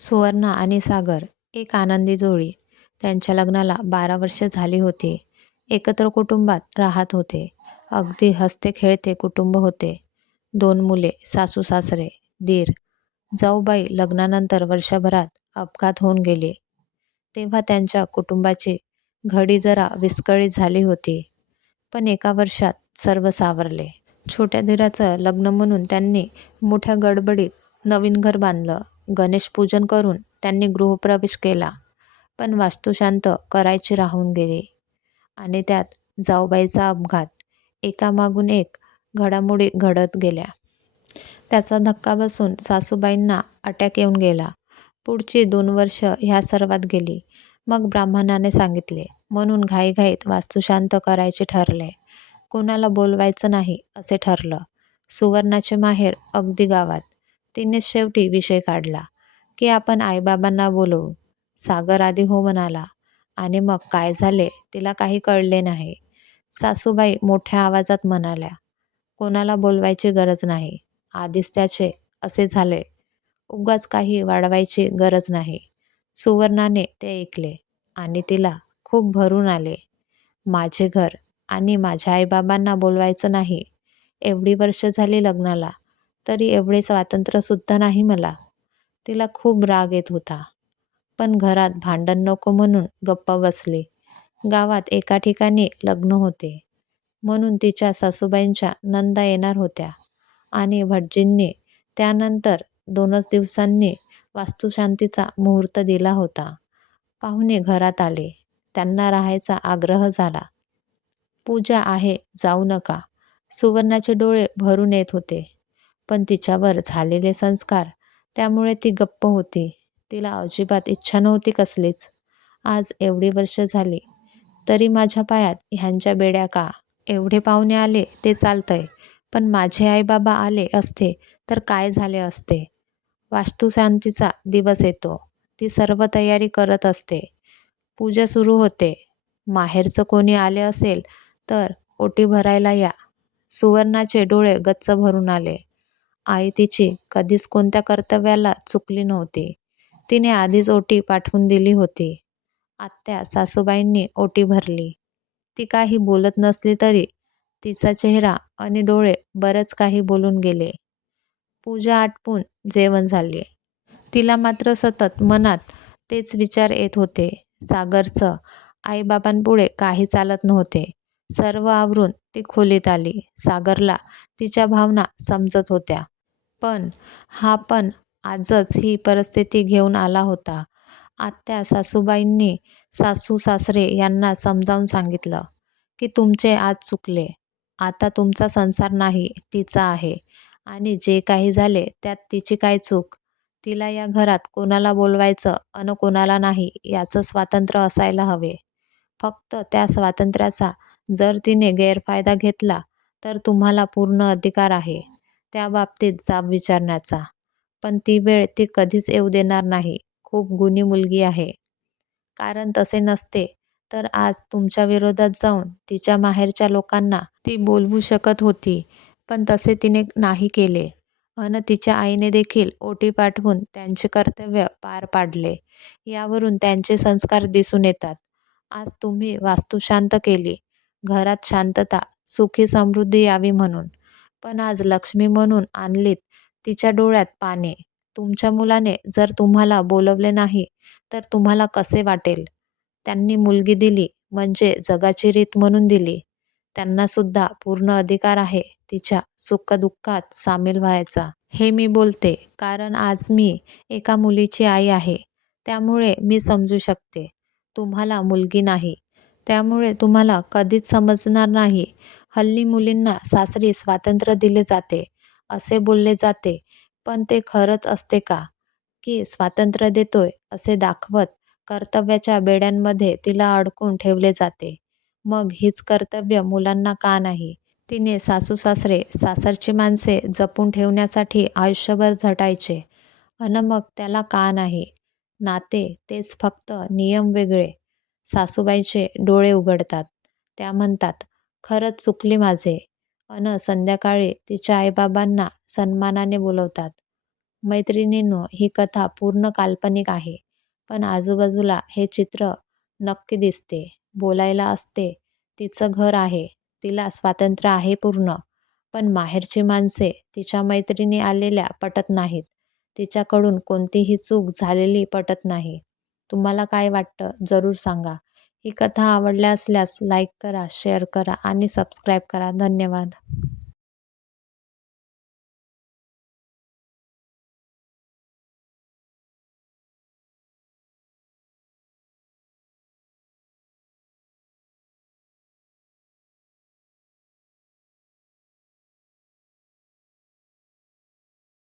सुवर्णा आणि सागर एक आनंदी जोडी. त्यांच्या लग्नाला 12 वर्ष झाली होती. एकत्र कुटुंबात राहत होते. अगदी हसते-खेळते कुटुंब होते. 2 मुले, सासू-सासरे, दीर, जाऊबाई लग्नानंतर वर्षभरात अपघात होऊन गेले. तेव्हा त्यांच्या कुटुंबाची घडी जरा विस्कळीत झाली होती. पण एका वर्षात सर्व सावरले. छोट्या दीराचं लग्न म्हणून त्यांनी मोठ्या गडबडीत नवीन घर बांधलं. गणेश पूजन करून त्यांनी गृहप्रवेश केला. पण वास्तुशांत करायची राहून गेली आणि त्यात जाऊबाईचा अपघात. एकामागून एक घडामोडी घडत गेल्या. त्याचा धक्का बसून सासूबाईंना अटॅक येऊन गेला. पुढची 2 वर्ष ह्या सर्वात गेली. मग ब्राह्मणाने सांगितले म्हणून घाईघाईत वास्तुशांत करायचे ठरले. कोणाला बोलवायचं नाही असे ठरलं. सुवर्णाचे माहेर अगदी गावात. तिनेच शेवटी विषय काढला की आपण आईबाबांना बोलवू. सागर आधी हो म्हणाला आणि मग काय झाले तिला काही कळले नाही. सासूबाई मोठ्या आवाजात म्हणाल्या, कोणाला बोलवायची गरज नाही. आधीच त्याचे असे झाले. उगाच काही वाढवायची गरज नाही. सुवर्णाने ते ऐकले आणि तिला खूप भरून आले. माझे घर आणि माझ्या आईबाबांना बोलवायचं नाही. एवढी वर्ष झाली लग्नाला, तरी एवढे स्वातंत्र्यसुद्धा नाही मला. तिला खूप राग येत होता. पण घरात भांडण नको म्हणून गप्प बसली. गावात एका ठिकाणी लग्न होते म्हणून तिच्या सासूबाईंच्या नंदा येणार होत्या आणि भटजींनी त्यानंतर 2च दिवसांनी वास्तुशांतीचा मुहूर्त दिला होता. पाहुणे घरात आले. त्यांना राहायचा आग्रह झाला. पूजा आहे, जाऊ नका. सुवर्णाचे डोळे भरून येत होते. पण तिच्यावर झालेले संस्कार, त्यामुळे ती गप्प होती. तिला अजिबात इच्छा नव्हती कसलीच. आज एवढी वर्ष झाली, तरी माझ्या पायात ह्यांच्या बेड्या का? एवढे पाहुणे आले ते चालतंय, पण माझे आईबाबा आले असते तर काय झाले असते? वास्तुशांतीचा दिवस येतो. ती सर्व तयारी करत असते. पूजा सुरू होते. माहेरचं कोणी आले असेल तर ओटी भरायला या. सुवर्णाचे डोळे गच्च भरून आले. आई तिची कधीच कोणत्या कर्तव्याला चुकली नव्हती. तिने आधीच ओटी पाठवून दिली होती. आत्या सासूबाईंनी ओटी भरली. ती काही बोलत नसली तरी तिचा चेहरा आणि डोळे बरंच काही बोलून गेले. पूजा आटपून जेवण झाले. तिला मात्र सतत मनात तेच विचार येत होते. सागरचं आईबाबांपुढे काही चालत नव्हते. सर्व आवरून ती खोलीत आली. सागरला तिच्या भावना समजत होत्या. पण आजच ही परिस्थिती घेऊन आला होता. आत्या सासूबाईंनी सासू-सासरे यांना समजावून सांगितलं की तुमचे आज चुकले. आता तुमचा संसार नाही, तिचा आहे आणि जे काही झाले त्यात तिची काय चूक? तिला या घरात कोणाला बोलवायचं अन कोणाला नाही याचं स्वातंत्र्य असायला हवे. फक्त त्या स्वातंत्र्याचा जर तिने गैरफायदा घेतला तर तुम्हाला पूर्ण अधिकार आहे त्या बाबतीत जाब विचारण्याचा. पण ती वेळ ती कधीच येऊ देणार नाही. खूप गुणी मुलगी आहे. कारण तसे नसते तर आज तुमच्या विरोधात जाऊन तिच्या माहेरच्या लोकांना ती बोलवू शकत होती. पण तसे तिने नाही केले अन तिच्या आईने देखील ओटी पाठवून त्यांचे कर्तव्य पार पाडले. यावरून त्यांचे संस्कार दिसून येतात. आज तुम्ही वास्तू शांत केली. घरात शांतता, सुखी समृद्धी यावी म्हणून. पण आज लक्ष्मी म्हणून आणलीत तिच्या डोळ्यात पाणी. तुमच्या मुलाने जर तुम्हाला बोलवले नाही तर तुम्हाला कसे वाटेल? त्यांनी मुलगी दिली म्हणजे जगाची रीत म्हणून दिली. त्यांना सुद्धा पूर्ण अधिकार आहे तिच्या सुख-दुःखात सामील व्हायचा. हे मी बोलते कारण आज मी एका मुलीची आई आहे. त्यामुळे मी समजू शकते. तुम्हाला मुलगी नाही. त्यामुळे तुम्हाला कधीच समजणार नाही. हल्ली मुलींना सासरी स्वातंत्र्य दिले जाते असे बोलले जाते. पण ते खरंच असते का? की स्वातंत्र्य देतोय असे दाखवत कर्तव्याच्या बेड्यांमध्ये तिला अडकून ठेवले जाते? मग हीच कर्तव्य मुलांना का नाही? तिने सासू-सासरे, सासरची माणसे जपून ठेवण्यासाठी आयुष्यभर झटायचे अन मग त्याला का नाही? नाते तेच फक्त नियम वेगळे. सासूबाईचे डोळे उघडतात. त्या म्हणतात, खरंच चुकले माझे अन संध्याकाळी तिच्या आईबाबांना सन्मानाने बोलवतात. मैत्रिणींनो, ही कथा पूर्ण काल्पनिक आहे. पण आजूबाजूला हे चित्र नक्की दिसते. बोलायला असते, तिचं घर आहे, तिला स्वातंत्र्य आहे पूर्ण. पण माहेरची माणसे तिच्या मैत्रिणी आलेल्या पटत नाहीत. तिच्याकडून कोणतीही चूक झालेली पटत नाही. तुम्हाला काय वाटतं जरूर सांगा. ही कथा आवडल्या असल्यास लाईक करा, शेअर करा आणि सबस्क्राईब करा. धन्यवाद.